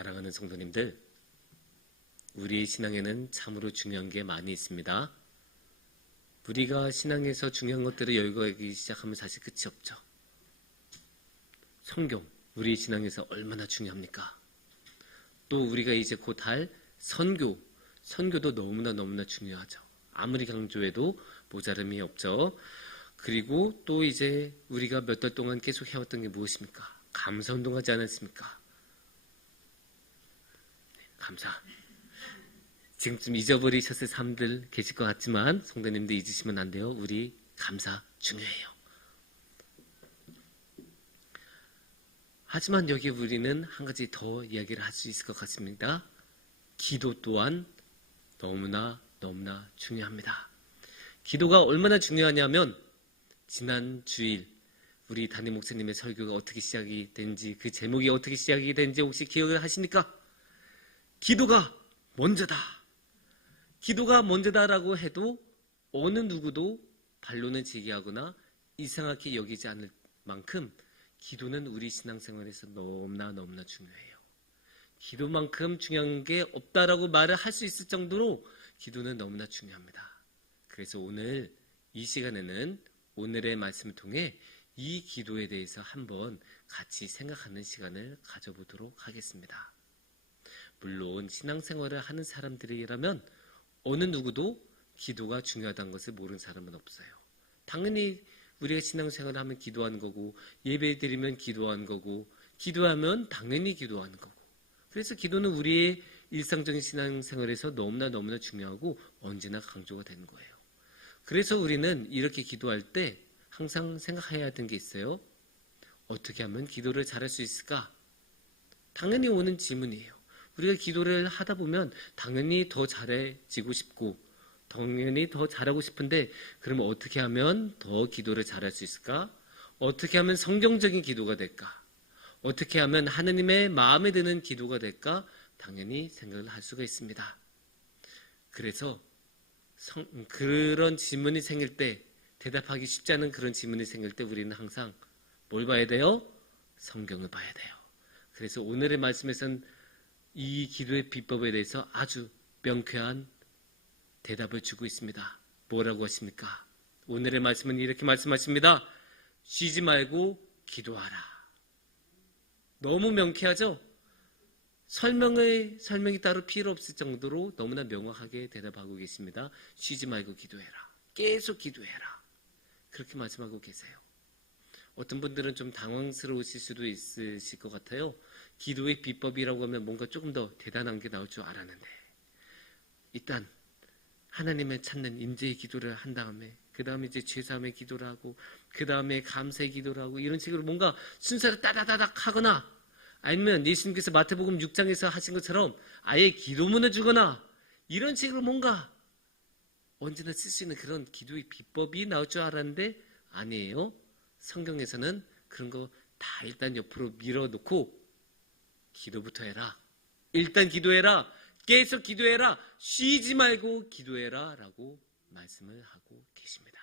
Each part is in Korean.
사랑하는 성도님들, 우리의 신앙에는 참으로 중요한 게 많이 있습니다. 우리가 신앙에서 중요한 것들을 열거하기 시작하면 사실 끝이 없죠. 성경, 우리 신앙에서 얼마나 중요합니까? 또 우리가 이제 곧 할 선교도 너무나 중요하죠. 아무리 강조해도 모자름이 없죠. 그리고 또 이제 우리가 몇 달 동안 계속 해왔던 게 무엇입니까? 감사운동하지 않았습니까? 감사. 지금쯤 잊어버리셨을 사람들 계실 것 같지만 성도님들 잊으시면 안 돼요. 우리 감사 중요해요. 하지만 여기 우리는 한 가지 더 이야기를 할 수 있을 것 같습니다. 기도 또한 너무나 중요합니다. 기도가 얼마나 중요하냐면 지난 주일 우리 담임 목사님의 설교가 어떻게 시작이 된지, 그 제목이 어떻게 시작이 된지 혹시 기억을 하십니까? 기도가 먼저다. 기도가 먼저다라고 해도 어느 누구도 반론을 제기하거나 이상하게 여기지 않을 만큼 기도는 우리 신앙생활에서 너무나 중요해요. 기도만큼 중요한 게 없다라고 말을 할 수 있을 정도로 기도는 너무나 중요합니다. 그래서 오늘 이 시간에는 오늘의 말씀을 통해 이 기도에 대해서 한번 같이 생각하는 시간을 가져보도록 하겠습니다. 물론 신앙생활을 하는 사람들이라면 어느 누구도 기도가 중요하다는 것을 모르는 사람은 없어요. 당연히 우리가 신앙생활을 하면 기도하는 거고, 예배 드리면 기도하는 거고, 기도하면 당연히 기도하는 거고, 그래서 기도는 우리의 일상적인 신앙생활에서 너무나 중요하고 언제나 강조가 되는 거예요. 그래서 우리는 이렇게 기도할 때 항상 생각해야 하는 게 있어요. 어떻게 하면 기도를 잘할 수 있을까? 당연히 오는 질문이에요. 우리가 기도를 하다 보면 당연히 더 잘해지고 싶고 당연히 더 잘하고 싶은데, 그러면 어떻게 하면 더 기도를 잘할 수 있을까? 어떻게 하면 성경적인 기도가 될까? 어떻게 하면 하느님의 마음에 드는 기도가 될까? 당연히 생각을 할 수가 있습니다. 그래서 그런 질문이 생길 때, 대답하기 쉽지 않은 그런 질문이 생길 때 우리는 항상 뭘 봐야 돼요? 성경을 봐야 돼요. 그래서 오늘의 말씀에서는 이 기도의 비법에 대해서 아주 명쾌한 대답을 주고 있습니다. 뭐라고 하십니까? 오늘의 말씀은 이렇게 말씀하십니다. 쉬지 말고 기도하라. 너무 명쾌하죠? 설명이 따로 필요 없을 정도로 너무나 명확하게 대답하고 계십니다. 쉬지 말고 기도해라. 계속 기도해라. 그렇게 말씀하고 계세요. 어떤 분들은 좀 당황스러우실 수도 있으실 것 같아요. 기도의 비법이라고 하면 뭔가 조금 더 대단한 게 나올 줄 알았는데, 일단 하나님을 찾는 임재의 기도를 한 다음에 그 다음에 이제 죄사함의 기도를 하고 그 다음에 감사의 기도를 하고, 이런 식으로 뭔가 순서를 따다다닥 하거나, 아니면 예수님께서 마태복음 6장에서 하신 것처럼 아예 기도문을 주거나, 이런 식으로 뭔가 언제나 쓸 수 있는 그런 기도의 비법이 나올 줄 알았는데 아니에요. 성경에서는 그런 거 다 일단 옆으로 밀어놓고 기도부터 해라. 일단 기도해라. 계속 기도해라. 쉬지 말고 기도해라 라고 말씀을 하고 계십니다.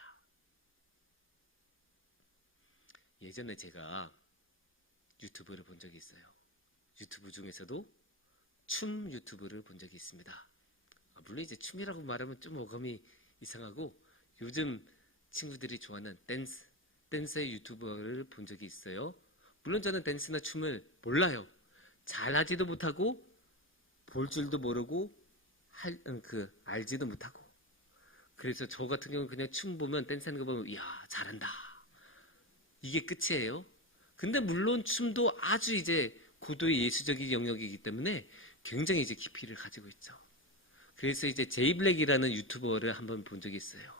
예전에 제가 유튜브를 본 적이 있어요. 유튜브 중에서도 춤 유튜브를 본 적이 있습니다. 물론 이제 춤이라고 말하면 좀 어감이 이상하고, 요즘 친구들이 좋아하는 댄스의 유튜버를 본 적이 있어요. 물론 저는 댄스나 춤을 몰라요. 잘하지도 못하고 볼 줄도 모르고 알지도 못하고. 그래서 저 같은 경우는 그냥 춤 보면, 댄스하는 거 보면 이야 잘한다, 이게 끝이에요. 근데 물론 춤도 아주 이제 고도의 예술적인 영역이기 때문에 굉장히 이제 깊이를 가지고 있죠. 그래서 이제 제이블랙이라는 유튜버를 한번 본 적이 있어요.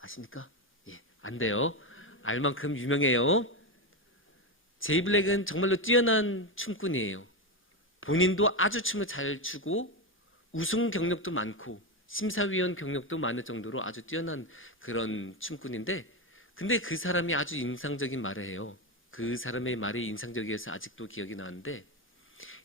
아십니까? 예, 안 돼요. 알 만큼 유명해요. 제이블랙은 정말로 뛰어난 춤꾼이에요. 본인도 아주 춤을 잘 추고 우승 경력도 많고 심사위원 경력도 많을 정도로 아주 뛰어난 그런 춤꾼인데, 근데 그 사람이 아주 인상적인 말을 해요. 그 사람의 말이 인상적이어서 아직도 기억이 나는데,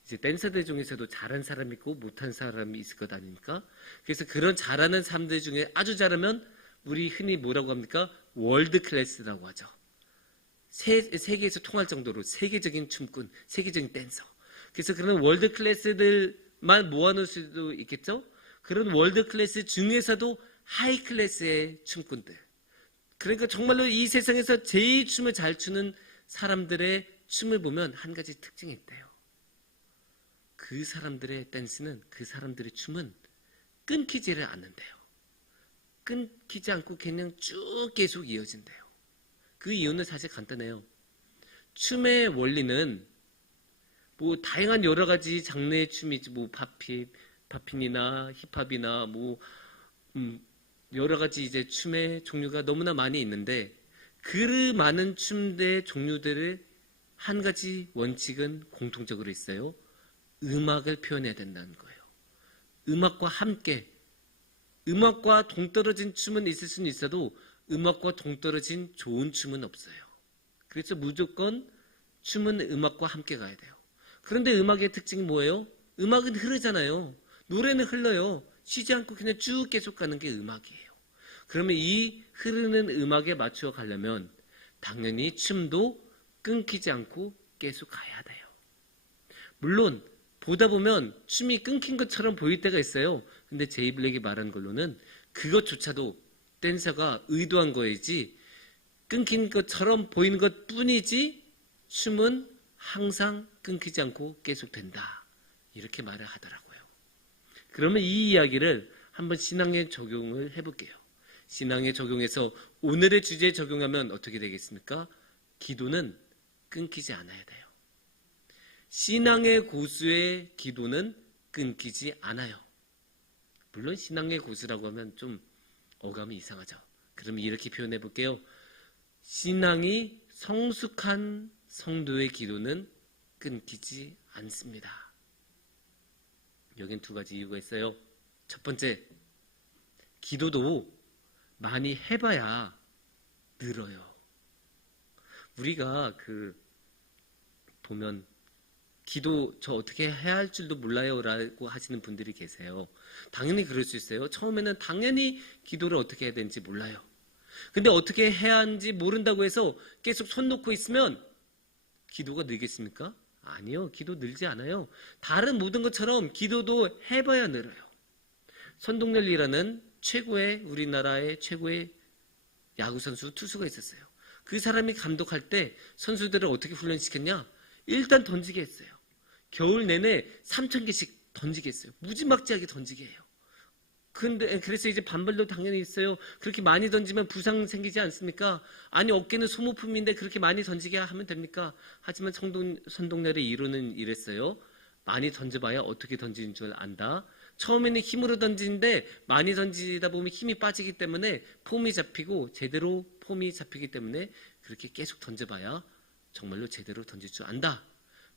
이제 댄서들 중에서도 잘한 사람이 있고 못한 사람이 있을 것 아닙니까? 그래서 그런 잘하는 사람들 중에 아주 잘하면 우리 흔히 뭐라고 합니까? 월드 클래스라고 하죠. 세계에서 통할 정도로 세계적인 춤꾼, 세계적인 댄서. 그래서 그런 월드 클래스들만 모아놓을 수도 있겠죠. 그런 월드 클래스 중에서도 하이 클래스의 춤꾼들, 그러니까 정말로 이 세상에서 제일 춤을 잘 추는 사람들의 춤을 보면 한 가지 특징이 있대요. 그 사람들의 댄스는, 그 사람들의 춤은 끊기지를 않는데요. 끊기지 않고 그냥 쭉 계속 이어진대요. 그 이유는 사실 간단해요. 춤의 원리는 뭐 다양한 여러 가지 장르의 춤이지, 뭐 팝핀이나 힙합이나 뭐 여러 가지 이제 춤의 종류가 너무나 많이 있는데, 그 많은 춤의 종류들을 한 가지 원칙은 공통적으로 있어요. 음악을 표현해야 된다는 거예요. 음악과 함께, 음악과 동떨어진 춤은 있을 수는 있어도 음악과 동떨어진 좋은 춤은 없어요. 그래서 무조건 춤은 음악과 함께 가야 돼요. 그런데 음악의 특징이 뭐예요? 음악은 흐르잖아요. 노래는 흘러요. 쉬지 않고 그냥 쭉 계속 가는 게 음악이에요. 그러면 이 흐르는 음악에 맞추어 가려면 당연히 춤도 끊기지 않고 계속 가야 돼요. 물론 보다 보면 춤이 끊긴 것처럼 보일 때가 있어요. 근데 제이 블랙이 말한 걸로는 그것조차도 댄서가 의도한 거이지, 끊긴 것처럼 보이는 것 뿐이지 춤은 항상 끊기지 않고 계속된다, 이렇게 말을 하더라고요. 그러면 이 이야기를 한번 신앙에 적용을 해볼게요. 신앙에 적용해서 오늘의 주제에 적용하면 어떻게 되겠습니까? 기도는 끊기지 않아야 돼요. 신앙의 고수의 기도는 끊기지 않아요. 물론 신앙의 고수라고 하면 좀 어감이 이상하죠. 그럼 이렇게 표현해 볼게요. 신앙이 성숙한 성도의 기도는 끊기지 않습니다. 여긴 두 가지 이유가 있어요. 첫 번째, 기도도 많이 해봐야 늘어요. 우리가 보면 기도 저 어떻게 해야 할 줄도 몰라요 라고 하시는 분들이 계세요. 당연히 그럴 수 있어요. 처음에는 당연히 기도를 어떻게 해야 되는지 몰라요. 근데 어떻게 해야 하는지 모른다고 해서 계속 손 놓고 있으면 기도가 늘겠습니까? 아니요. 기도 늘지 않아요. 다른 모든 것처럼 기도도 해봐야 늘어요. 선동열리라는 우리나라의 최고의 야구선수, 투수가 있었어요. 그 사람이 감독할 때 선수들을 어떻게 훈련시켰냐? 일단 던지게 했어요. 겨울 내내 3,000개씩 던지게 했어요. 무지막지하게 던지게 해요. 그래서 이제 반발도 당연히 있어요. 그렇게 많이 던지면 부상 생기지 않습니까? 아니, 어깨는 소모품인데 그렇게 많이 던지게 하면 됩니까? 하지만 선동열의 이론은 이랬어요. 많이 던져봐야 어떻게 던지는 줄 안다. 처음에는 힘으로 던지는데 많이 던지다 보면 힘이 빠지기 때문에 제대로 폼이 잡히기 때문에 그렇게 계속 던져봐야 정말로 제대로 던질 줄 안다.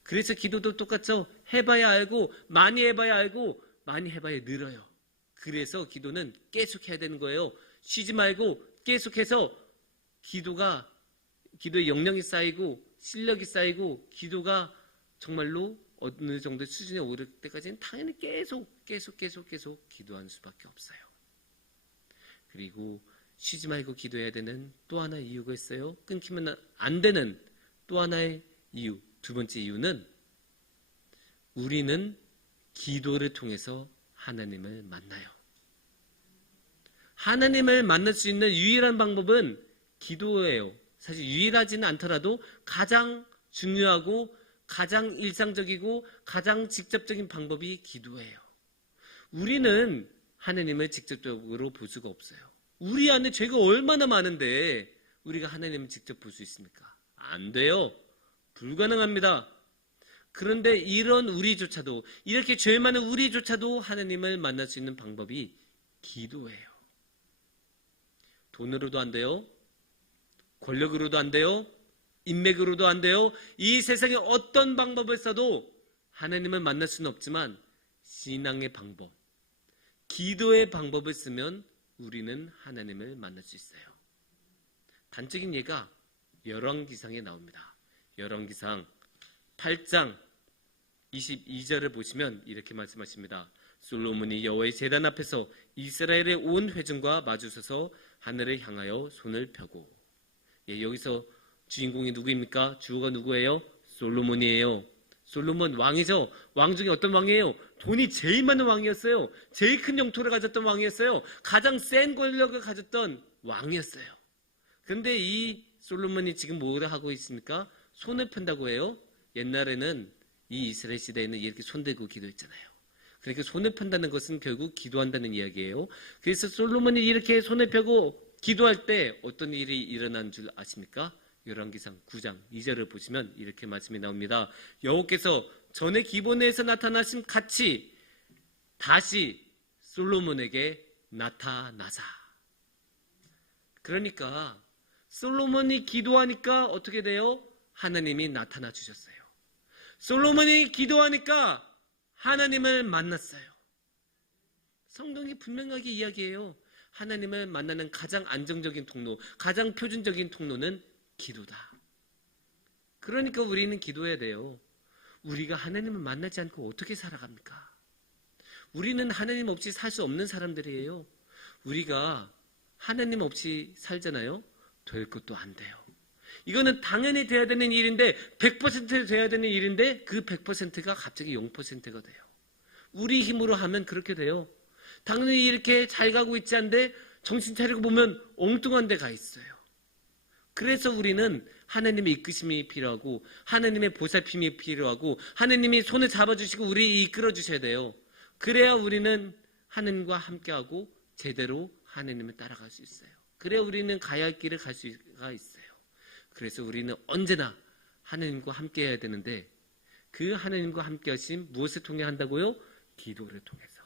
그래서 기도도 똑같죠. 해봐야 알고, 많이 해봐야 알고, 많이 해봐야 늘어요. 그래서 기도는 계속 해야 되는 거예요. 쉬지 말고 계속해서 기도의 역량이 쌓이고 실력이 쌓이고 기도가 정말로 어느 정도 수준에 오를 때까지는 당연히 계속 기도하는 수밖에 없어요. 그리고 쉬지 말고 기도해야 되는 또 하나의 이유가 있어요. 끊기면 안 되는 또 하나의 이유, 두 번째 이유는 우리는 기도를 통해서 하나님을 만나요. 하나님을 만날 수 있는 유일한 방법은 기도예요. 사실 유일하지는 않더라도 가장 중요하고 가장 일상적이고 가장 직접적인 방법이 기도예요. 우리는 하나님을 직접적으로 볼 수가 없어요. 우리 안에 죄가 얼마나 많은데 우리가 하나님을 직접 볼 수 있습니까? 안 돼요. 불가능합니다. 그런데 이렇게 죄 많은 우리조차도 하나님을 만날 수 있는 방법이 기도예요. 돈으로도 안 돼요. 권력으로도 안 돼요. 인맥으로도 안 돼요. 이 세상에 어떤 방법을 써도 하나님을 만날 수는 없지만 신앙의 방법, 기도의 방법을 쓰면 우리는 하나님을 만날 수 있어요. 단적인 예가 열왕기상에 나옵니다. 열왕기상 8장 22절을 보시면 이렇게 말씀하십니다. 솔로몬이 여호와의 제단 앞에서 이스라엘의 온 회중과 마주서서 하늘을 향하여 손을 펴고, 여기서 주인공이 누구입니까? 주어가 누구예요? 솔로몬이에요. 솔로몬 왕이죠. 왕 중에 어떤 왕이에요? 돈이 제일 많은 왕이었어요. 제일 큰 영토를 가졌던 왕이었어요. 가장 센 권력을 가졌던 왕이었어요. 그런데 이 솔로몬이 지금 뭐를 하고 있습니까? 손을 편다고 해요. 옛날에는 이 이스라엘 시대에는 이렇게 손 들고 기도했잖아요. 그러니까 손을 편다는 것은 결국 기도한다는 이야기예요. 그래서 솔로몬이 이렇게 손을 펴고 기도할 때 어떤 일이 일어난 줄 아십니까? 열왕기상 9장 2절을 보시면 이렇게 말씀이 나옵니다. 여호께서 전에 기본에서 나타나신 같이 다시 솔로몬에게 나타나사. 그러니까 솔로몬이 기도하니까 어떻게 돼요? 하나님이 나타나 주셨어요. 솔로몬이 기도하니까 하나님을 만났어요. 성경이 분명하게 이야기해요. 하나님을 만나는 가장 안정적인 통로, 가장 표준적인 통로는 기도다. 그러니까 우리는 기도해야 돼요. 우리가 하나님을 만나지 않고 어떻게 살아갑니까? 우리는 하나님 없이 살 수 없는 사람들이에요. 우리가 하나님 없이 살잖아요. 될 것도 안 돼요. 이거는 당연히 돼야 되는 일인데 100% 돼야 되는 일인데 그 100%가 갑자기 0%가 돼요. 우리 힘으로 하면 그렇게 돼요. 당연히 이렇게 잘 가고 있지 않은데 정신 차리고 보면 엉뚱한 데 가 있어요. 그래서 우리는 하나님의 이끄심이 필요하고 하나님의 보살핌이 필요하고 하나님이 손을 잡아주시고 우리 이끌어 주셔야 돼요. 그래야 우리는 하나님과 함께하고 제대로 하나님을 따라갈 수 있어요. 그래야 우리는 가야 할 길을 갈 수가 있어요. 그래서 우리는 언제나 하나님과 함께해야 되는데 그 하나님과 함께 하심 무엇을 통해 한다고요? 기도를 통해서.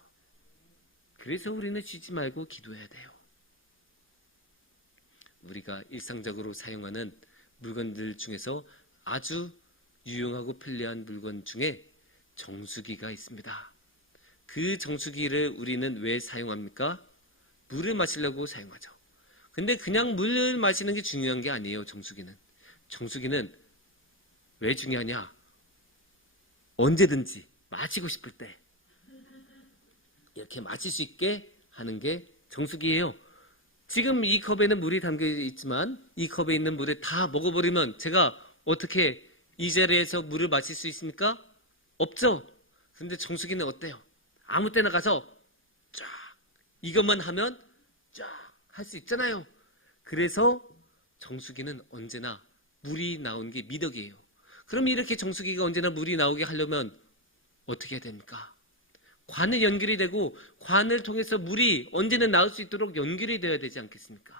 그래서 우리는 쉬지 말고 기도해야 돼요. 우리가 일상적으로 사용하는 물건들 중에서 아주 유용하고 편리한 물건 중에 정수기가 있습니다. 그 정수기를 우리는 왜 사용합니까? 물을 마시려고 사용하죠. 근데 그냥 물을 마시는 게 중요한 게 아니에요. 정수기는 왜 중요하냐? 언제든지 마시고 싶을 때 이렇게 마실 수 있게 하는 게 정수기예요. 지금 이 컵에는 물이 담겨 있지만 이 컵에 있는 물을 다 먹어버리면 제가 어떻게 이 자리에서 물을 마실 수 있습니까? 없죠. 근데 정수기는 어때요? 아무 때나 가서 쫙 이것만 하면 쫙 할 수 있잖아요. 그래서 정수기는 언제나 물이 나오는 게 미덕이에요. 그럼 이렇게 정수기가 언제나 물이 나오게 하려면 어떻게 해야 됩니까? 관을 연결이 되고 관을 통해서 물이 언제나 나올 수 있도록 연결이 되어야 되지 않겠습니까?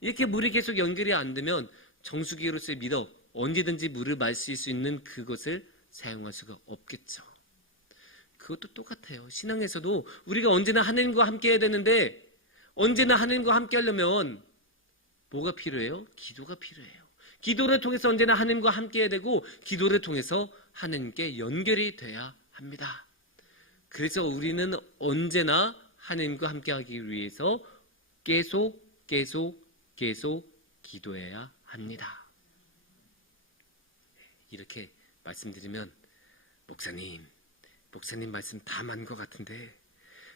이렇게 물이 계속 연결이 안 되면 정수기로서의 미덕, 언제든지 물을 마실 수 있는 그것을 사용할 수가 없겠죠. 그것도 똑같아요. 신앙에서도 우리가 언제나 하나님과 함께 해야 되는데 언제나 하나님과 함께 하려면 뭐가 필요해요? 기도가 필요해요. 기도를 통해서 언제나 하나님과 함께 해야 되고 기도를 통해서 하나님께 연결이 돼야 합니다. 그래서 우리는 언제나 하나님과 함께 하기 위해서 계속 기도해야 합니다. 이렇게 말씀드리면 목사님 말씀 다 맞는 것 같은데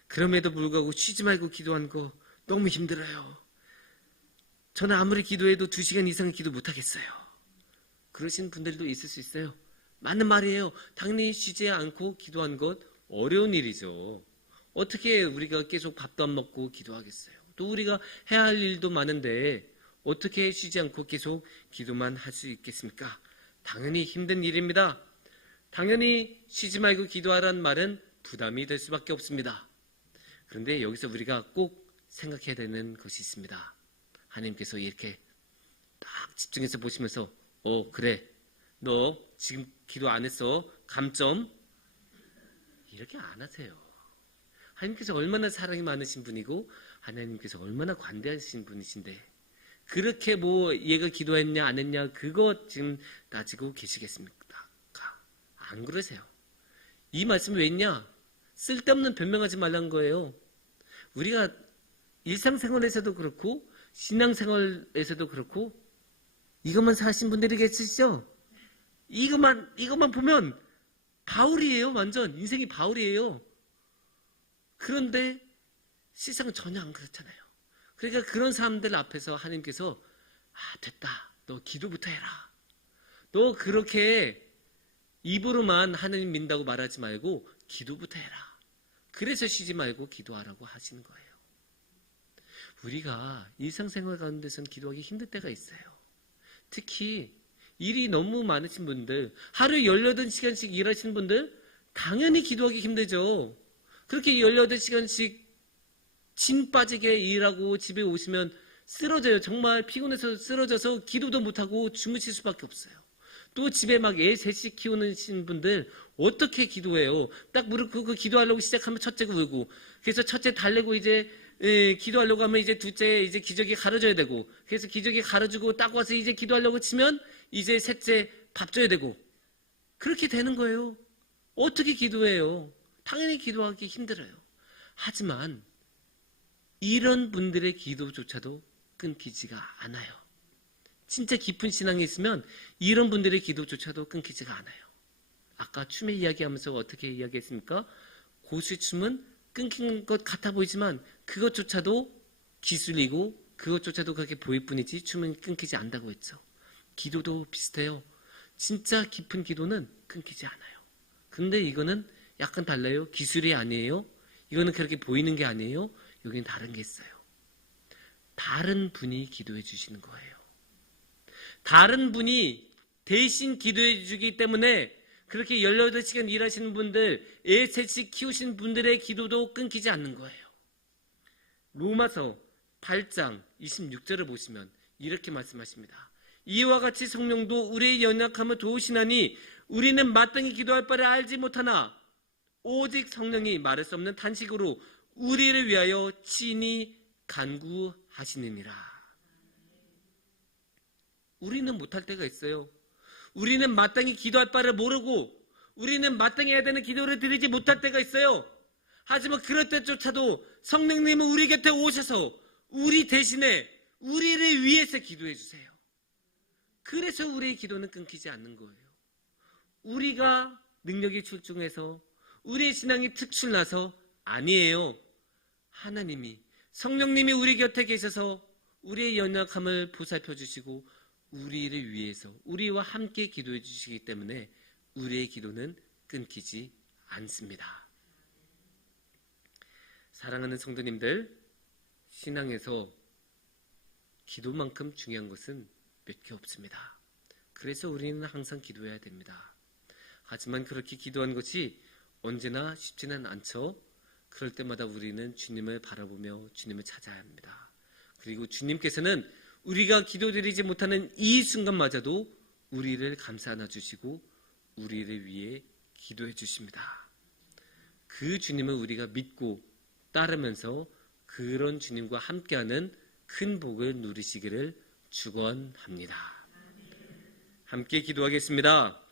그럼에도 불구하고 쉬지 말고 기도한 거 너무 힘들어요. 저는 아무리 기도해도 2시간 이상 기도 못하겠어요. 그러신 분들도 있을 수 있어요. 맞는 말이에요. 당연히 쉬지 않고 기도한 것 어려운 일이죠. 어떻게 우리가 계속 밥도 안 먹고 기도하겠어요. 또 우리가 해야 할 일도 많은데 어떻게 쉬지 않고 계속 기도만 할 수 있겠습니까? 당연히 힘든 일입니다. 당연히 쉬지 말고 기도하라는 말은 부담이 될 수밖에 없습니다. 그런데 여기서 우리가 꼭 생각해야 되는 것이 있습니다. 하나님께서 이렇게 딱 집중해서 보시면서 그래 너 지금 기도 안 했어 감점 이렇게 안 하세요. 하나님께서 얼마나 사랑이 많으신 분이고 하나님께서 얼마나 관대하신 분이신데 그렇게 얘가 기도했냐 안 했냐 그거 지금 따지고 계시겠습니까? 안 그러세요. 이 말씀 왜 있냐? 쓸데없는 변명하지 말라는 거예요. 우리가 일상생활에서도 그렇고 신앙생활에서도 그렇고 이것만 사신 분들이 계시죠? 이것만 보면 바울이에요. 완전 인생이 바울이에요. 그런데 세상은 전혀 안 그렇잖아요. 그러니까 그런 사람들 앞에서 하나님께서 됐다. 너 기도부터 해라. 너 그렇게 입으로만 하나님 믿는다고 말하지 말고 기도부터 해라. 그래서 쉬지 말고 기도하라고 하시는 거예요. 우리가 일상생활 가운데서는 기도하기 힘들 때가 있어요. 특히 일이 너무 많으신 분들, 하루에 18시간씩 일하시는 분들 당연히 기도하기 힘들죠. 그렇게 18시간씩 진 빠지게 일하고 집에 오시면 쓰러져요. 정말 피곤해서 쓰러져서 기도도 못하고 주무실 수밖에 없어요. 또 집에 막 애 셋씩 키우는 분들 어떻게 기도해요? 딱 무릎 꿇고 기도하려고 시작하면 첫째가 울고, 그래서 첫째 달래고 이제 기도하려고 하면 이제 둘째 이제 기저귀 갈아줘야 되고, 그래서 기저귀 갈아주고 딱 와서 이제 기도하려고 치면 이제 셋째 밥 줘야 되고, 그렇게 되는 거예요. 어떻게 기도해요? 당연히 기도하기 힘들어요. 하지만 이런 분들의 기도조차도 끊기지가 않아요. 진짜 깊은 신앙이 있으면 이런 분들의 기도조차도 끊기지가 않아요. 아까 춤의 이야기하면서 어떻게 이야기했습니까? 고수춤은 끊긴 것 같아 보이지만 그것조차도 기술이고 그것조차도 그렇게 보일 뿐이지 춤은 끊기지 않는다고 했죠. 기도도 비슷해요. 진짜 깊은 기도는 끊기지 않아요. 근데 이거는 약간 달라요. 기술이 아니에요. 이거는 그렇게 보이는 게 아니에요. 여기는 다른 게 있어요. 다른 분이 기도해 주시는 거예요. 다른 분이 대신 기도해 주기 때문에 그렇게 18시간 일하시는 분들, 애 셋씩 키우신 분들의 기도도 끊기지 않는 거예요. 로마서 8장 26절을 보시면 이렇게 말씀하십니다. 이와 같이 성령도 우리의 연약함을 도우시나니 우리는 마땅히 기도할 바를 알지 못하나 오직 성령이 말할 수 없는 탄식으로 우리를 위하여 친히 간구하시느니라. 우리는 못할 때가 있어요. 우리는 마땅히 기도할 바를 모르고 우리는 마땅히 해야 되는 기도를 드리지 못할 때가 있어요. 하지만 그럴 때조차도 성령님은 우리 곁에 오셔서 우리 대신에 우리를 위해서 기도해 주세요. 그래서 우리의 기도는 끊기지 않는 거예요. 우리가 능력이 출중해서 우리의 신앙이 특출나서 아니에요. 하나님이 성령님이 우리 곁에 계셔서 우리의 연약함을 보살펴 주시고 우리를 위해서 우리와 함께 기도해 주시기 때문에 우리의 기도는 끊기지 않습니다. 사랑하는 성도님들, 신앙에서 기도만큼 중요한 것은 몇 개 없습니다. 그래서 우리는 항상 기도해야 됩니다. 하지만 그렇게 기도한 것이 언제나 쉽지는 않죠. 그럴 때마다 우리는 주님을 바라보며 주님을 찾아야 합니다. 그리고 주님께서는 우리가 기도드리지 못하는 이 순간마저도 우리를 감싸 안아주시고 우리를 위해 기도해 주십니다. 그 주님을 우리가 믿고 따르면서 그런 주님과 함께하는 큰 복을 누리시기를 축원합니다. 함께 기도하겠습니다.